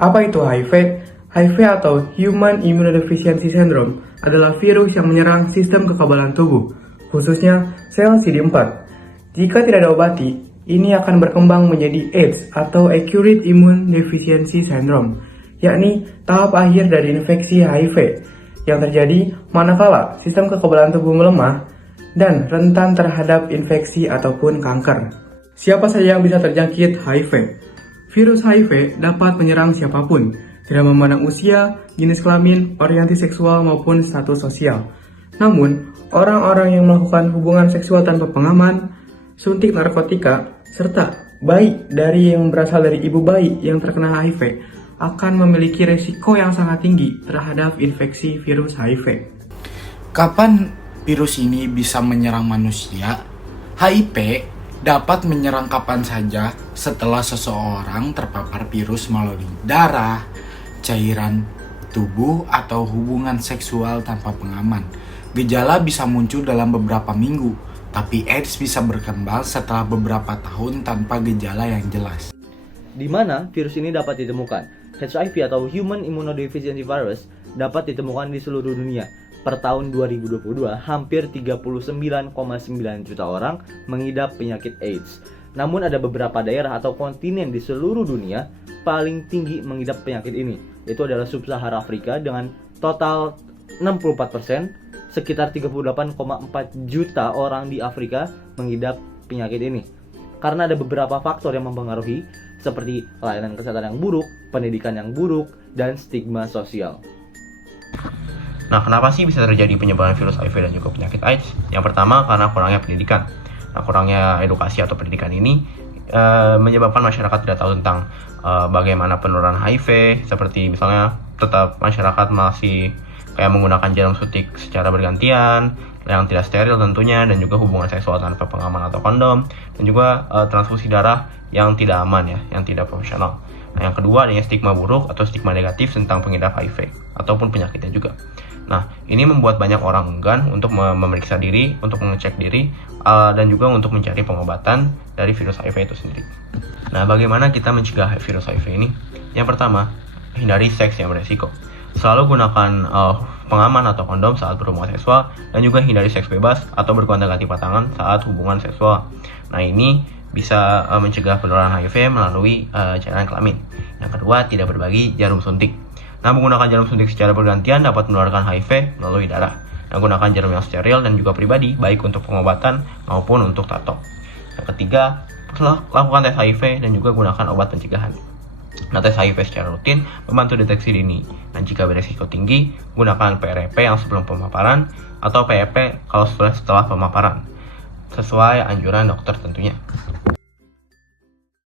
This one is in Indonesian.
Apa itu HIV? HIV atau Human Immunodeficiency Syndrome adalah virus yang menyerang sistem kekebalan tubuh, khususnya sel CD4. Jika tidak diobati, ini akan berkembang menjadi AIDS atau Acute Immune Deficiency Syndrome, yakni tahap akhir dari infeksi HIV yang terjadi manakala sistem kekebalan tubuh melemah dan rentan terhadap infeksi ataupun kanker. Siapa saja yang bisa terjangkit HIV? Virus HIV dapat menyerang siapapun, tidak memandang usia, jenis kelamin, orientasi seksual maupun status sosial. Namun, orang-orang yang melakukan hubungan seksual tanpa pengaman, suntik narkotika, serta bayi dari yang berasal dari ibu bayi yang terkena HIV akan memiliki resiko yang sangat tinggi terhadap infeksi virus HIV. Kapan virus ini bisa menyerang manusia? HIV dapat menyerang kapan saja setelah seseorang terpapar virus melalui darah, cairan tubuh, atau hubungan seksual tanpa pengaman. Gejala bisa muncul dalam beberapa minggu, tapi AIDS bisa berkembang setelah beberapa tahun tanpa gejala yang jelas. Di mana virus ini dapat ditemukan? HIV atau Human Immunodeficiency Virus dapat ditemukan di seluruh dunia. Per tahun 2022, hampir 39,9 juta orang mengidap penyakit AIDS. Namun ada beberapa daerah atau kontinen di seluruh dunia paling tinggi mengidap penyakit ini. Itu adalah Sub-Sahara Afrika dengan total 64%, sekitar 38,4 juta orang di Afrika mengidap penyakit ini. Karena ada beberapa faktor yang mempengaruhi, seperti layanan kesehatan yang buruk, pendidikan yang buruk, dan stigma sosial. Nah, kenapa sih bisa terjadi penyebaran virus HIV dan juga penyakit AIDS? Yang pertama, karena kurangnya pendidikan. Nah, kurangnya edukasi atau pendidikan ini menyebabkan masyarakat tidak tahu tentang bagaimana penurunan HIV, seperti misalnya tetap masyarakat masih kayak menggunakan jarum suntik secara bergantian, yang tidak steril tentunya, dan juga hubungan seksual tanpa pengaman atau kondom, dan juga transfusi darah yang tidak aman ya, yang tidak profesional. Nah, yang kedua adanya stigma buruk atau stigma negatif tentang pengidap HIV ataupun penyakitnya juga. Nah, ini membuat banyak orang enggan untuk memeriksa diri, untuk mengecek diri, dan juga untuk mencari pengobatan dari virus HIV itu sendiri. Nah, bagaimana kita mencegah virus HIV ini? Yang pertama, hindari seks yang beresiko. Selalu gunakan pengaman atau kondom saat berhubungan seksual, dan juga hindari seks bebas atau bergonta-ganti pasangan saat hubungan seksual. Nah, ini bisa mencegah penularan HIV melalui cairan kelamin. Yang kedua, tidak berbagi jarum suntik. Nah, menggunakan jarum suntik secara bergantian dapat menularkan HIV melalui darah. Nah, gunakan jarum yang steril dan juga pribadi, baik untuk pengobatan maupun untuk tato. Yang ketiga, lakukan tes HIV dan juga gunakan obat pencegahan. Nah, tes HIV secara rutin membantu deteksi dini. Dan jika beresiko tinggi, gunakan PrEP yang sebelum pemaparan atau PEP kalau setelah pemaparan, sesuai anjuran dokter tentunya.